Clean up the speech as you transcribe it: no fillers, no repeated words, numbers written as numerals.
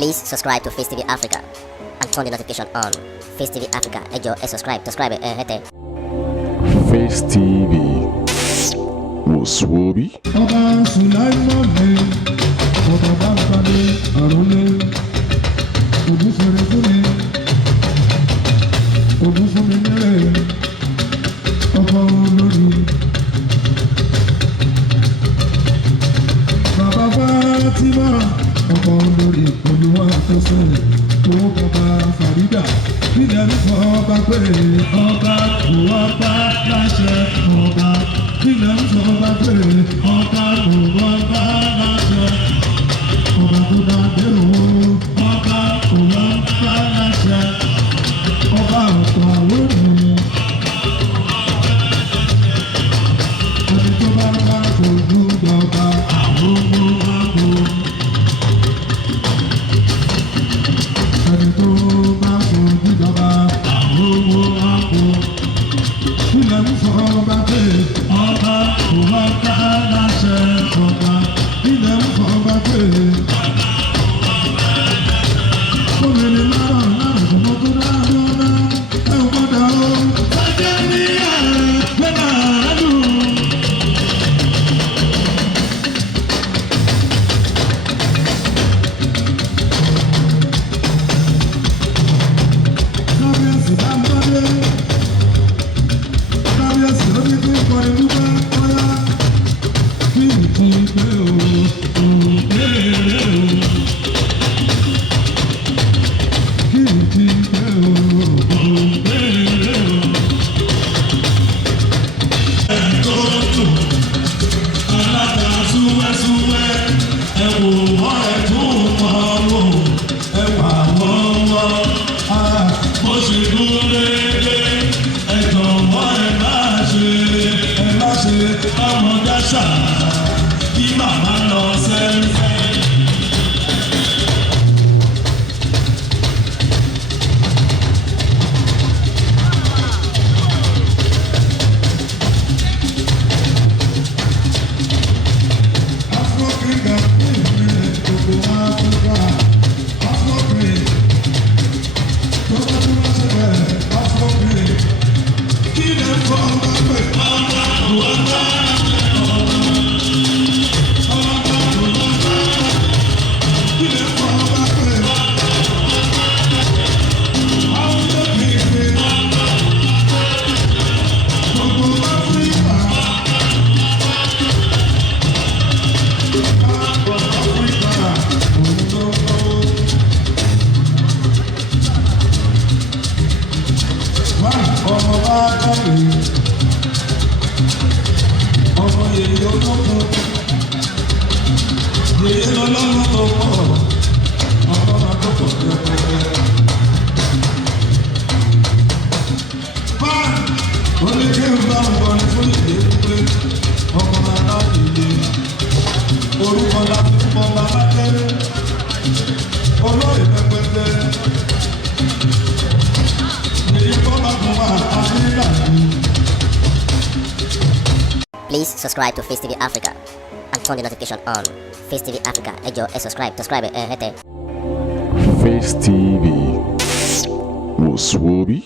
Please subscribe to Facetv Africa and turn the notification on. Facetv Africa, ẹ jọ̀ọ́ ẹ subscribe hete. Face TV Muswobi. Ọba Sùláìmọ̀nì, ọba Bámbálé, Haruna, Ògúnfẹ̀rẹ̀fúnni, Ògúnfúnmilẹ́rẹ̀, ọba olórí. Bàbá Fátímà, ọba olórí olúwa tó fẹ́, owó bàbá Fàrídà, bílẹ̀ ń fọ ọba pé ọba kò ọba láṣẹ ọba. Bílẹ̀ ń fọ ọba pé ọba kò ọba láṣẹ ọba tó dá dérò ọba kò ọba láṣẹ ọba ọ̀tọ̀ àwọn ènìyàn. Ẹni tó bá bá fojú dọba àwọn ọmọ àgbo. Ẹni tó bá fojú dọba àwọn ọmọ àgbo. Bílẹ̀ ń fọ ọba pé ọba kò ọba láṣẹ ọba. Bílẹ̀ ń fọ ọba pé gómìnà lárọ̀ tó mọ́ tó dáadọ́ náà ẹ̀ ń gbọ́dọ̀ ó. Ṣáájú ní ààrẹ gbẹ́nà àádùn. Kábíyèsí bá ń bọ́dé. Kábíyèsí ló ní kí n kọrin dúpẹ́ bóyá kí n ti gbé o, òkèèrè o. Kí n ti gbé o, òkèèrè o. Ẹ̀kọ́ tó alága súwẹ́súwẹ́ ẹ wò wọ́n ẹ tún mọ́ wò ẹ wà wọ́n wọ́n. Bó ṣe dún lédè ẹ jọ̀wọ́ ẹ má ṣe ọmọ dáṣà kí màmá lọ sẹ́yìn. Africa, gbogbo Africa, Africa, tó bá tún wá síbẹ̀, Africa, kí lè fọ́ ọba pé ọba kò wá bá ọba kò wá bá kí lè fọ́ ọba pé àwọn tó kì í ṣe gbogbo Africa. Ọmọ bá dáre, ọmọ yèyé olókun, yèyé lọ́lọ́run tó pọ̀, ọmọ máa tó pọ̀ pẹ́pẹ́pẹ́. Báà ó ní kí n bá ń bọ̀ ní fún ìdè pé ọmọ máa bá ìdè. Orúkọ láti fún ọba bá tẹ́lẹ̀, olóyè pẹ́pẹ́pẹ́. Please subscribe to Facetv Africa and turn the notification on. Facetv Africa, ẹ jọ̀ọ́ ẹ subscribe hete. Face TV Muswobi.